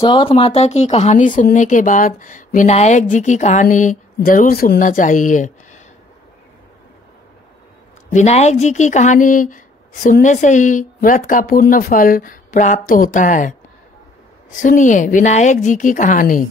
चौथ माता की कहानी सुनने के बाद विनायक जी की कहानी जरूर सुनना चाहिए। विनायक जी की कहानी सुनने से ही व्रत का पूर्ण फल प्राप्त होता है। सुनिए विनायक जी की कहानी।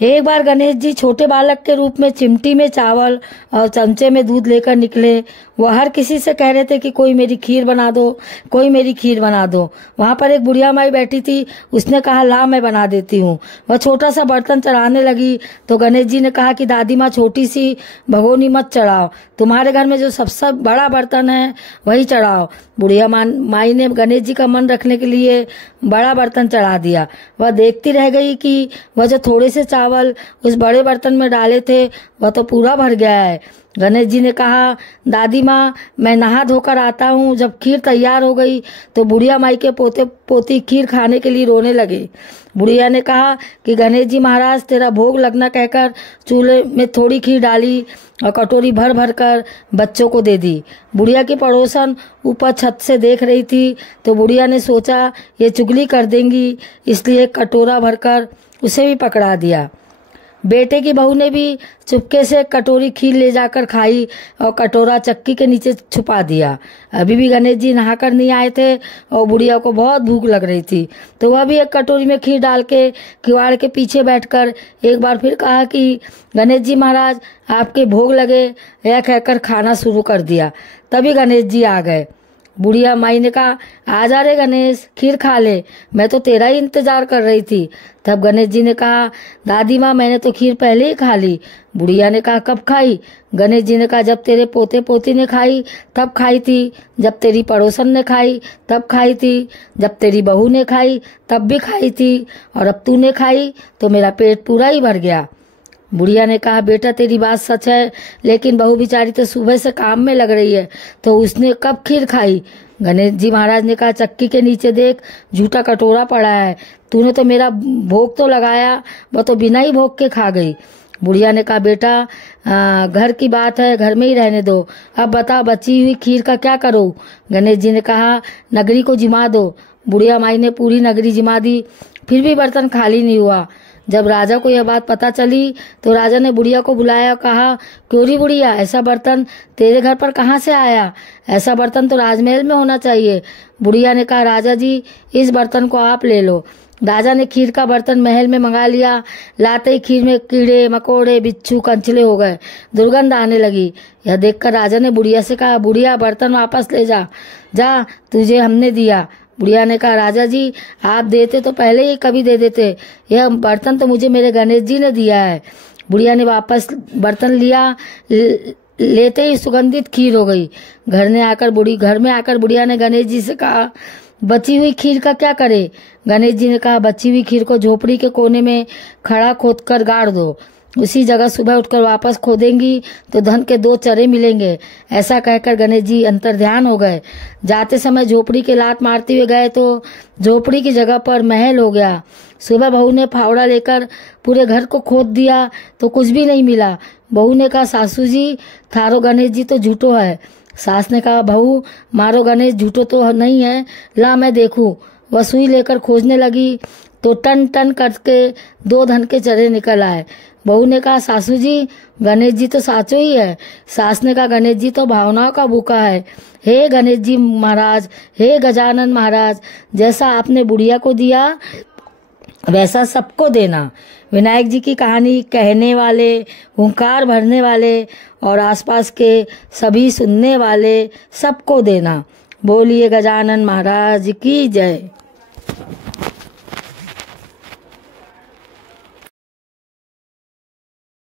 एक बार गणेश जी छोटे बालक के रूप में चिमटी में चावल और चमचे में दूध लेकर निकले। वह हर किसी से कह रहे थे कि कोई मेरी खीर बना दो, कोई मेरी खीर बना दो। वहां पर एक बुढ़िया माई बैठी थी, उसने कहा ला मैं बना देती हूँ। वह छोटा सा बर्तन चढ़ाने लगी तो गणेश जी ने कहा कि दादी माँ छोटी सी भगोनी मत चढ़ाओ, तुम्हारे घर में जो सबसे बड़ा बर्तन है वही चढ़ाओ। बुढ़िया माई ने गणेश जी का मन रखने के लिए बड़ा बर्तन चढ़ा दिया। वह देखती रह गई कि वह जो थोड़े से चावल उस बड़े बर्तन में डाले थे वह तो पूरा भर गया है। गणेश जी ने कहा दादी माँ मैं नहा धोकर आता हूँ। जब खीर तैयार हो गई तो बुढ़िया माई के पोते पोती खीर खाने के लिए रोने लगे। बुढ़िया ने कहा कि गणेश जी महाराज तेरा भोग लगना कहकर चूल्हे में थोड़ी खीर डाली और कटोरी भर भर कर बच्चों को दे दी। बुढ़िया की पड़ोसन ऊपर छत से देख रही थी तो बुढ़िया ने सोचा ये चुगली कर देंगी, इसलिए एक कटोरा भरकर उसे भी पकड़ा दिया। बेटे की बहू ने भी चुपके से कटोरी खीर ले जाकर खाई और कटोरा चक्की के नीचे छुपा दिया। अभी भी गणेश जी नहाकर नहीं आए थे और बुढ़िया को बहुत भूख लग रही थी तो वह भी एक कटोरी में खीर डाल के किवाड़ के पीछे बैठकर एक बार फिर कहा कि गणेश जी महाराज आपके भोग लगे, यह कहकर खाना शुरू कर दिया। तभी गणेश जी आ गए। बुढ़िया माई ने कहा आ जा रे गणेश, खीर खा ले, मैं तो तेरा ही इंतजार कर रही थी। तब गणेश जी ने कहा दादी माँ मैंने तो खीर पहले ही खा ली। बुढ़िया ने कहा कब खाई? गणेश जी ने कहा जब तेरे पोते पोती ने खाई तब खाई थी, जब तेरी पड़ोसन ने खाई तब खाई थी, जब तेरी बहू ने खाई तब भी खाई थी, और अब तूने खाई तो मेरा पेट पूरा ही भर गया। बुढ़िया ने कहा बेटा तेरी बात सच है, लेकिन बहू बिचारी तो सुबह से काम में लग रही है तो उसने कब खीर खाई? गणेश जी महाराज ने कहा चक्की के नीचे देख झूठा कटोरा पड़ा है, तूने तो मेरा भोग तो लगाया, वह तो बिना ही भोग के खा गई। बुढ़िया ने कहा बेटा घर की बात है, घर में ही रहने दो, अब बता बची हुई खीर का क्या करो? गणेश जी ने कहा नगरी को जिमा दो। बुढ़िया माई ने पूरी नगरी जिमा दी, फिर भी बर्तन खाली नहीं हुआ। जब राजा को यह बात पता चली तो राजा ने बुढ़िया को बुलाया और कहा क्यों री बुढ़िया, ऐसा बर्तन तेरे घर पर कहाँ से आया? ऐसा बर्तन तो राजमहल में होना चाहिए। बुढ़िया ने कहा राजा जी इस बर्तन को आप ले लो। राजा ने खीर का बर्तन महल में मंगा लिया। लाते ही खीर में कीड़े मकोड़े बिच्छू कंचले हो गए, दुर्गंध आने लगी। यह देखकर राजा ने बुढ़िया से कहा बुढ़िया बर्तन वापस ले जा, जा तुझे हमने दिया। बुढ़िया ने कहा राजा जी आप देते तो पहले ही कभी दे देते, यह बर्तन तो मुझे मेरे गणेश जी ने दिया है। बुढ़िया ने वापस बर्तन लिया, लेते ही सुगंधित खीर हो गई। घर में आकर बुढ़िया ने गणेश जी से कहा बची हुई खीर का क्या करे? गणेश जी ने कहा बची हुई खीर को झोपड़ी के कोने में खड़ा खोद कर गाड़ दो, उसी जगह सुबह उठकर वापस खोदेंगी तो धन के 2 चरे मिलेंगे। ऐसा कहकर गणेश जी अंतर्ध्यान हो गए। जाते समय झोपड़ी के लात मारते हुए गए तो झोपड़ी की जगह पर महल हो गया। सुबह बहू ने फावड़ा लेकर पूरे घर को खोद दिया तो कुछ भी नहीं मिला। बहू ने कहा सासू जी थारो गणेश जी तो झूठो है। सास ने कहा बहू मारो गणेश झूठो तो नहीं है, ला मैं देखूं। वह सुई लेकर खोजने लगी तो टन टन करके 2 धन के चरे निकल आए। बहू ने कहा सासू जी गणेश जी तो साचो ही है। सास ने कहा गणेश जी तो भावनाओं का भूखा है। हे गणेश जी महाराज, हे गजानन महाराज, जैसा आपने बुढ़िया को दिया वैसा सबको देना। विनायक जी की कहानी कहने वाले, हुंकार भरने वाले और आसपास के सभी सुनने वाले सबको देना। बोलिए गजानन महाराज की जय।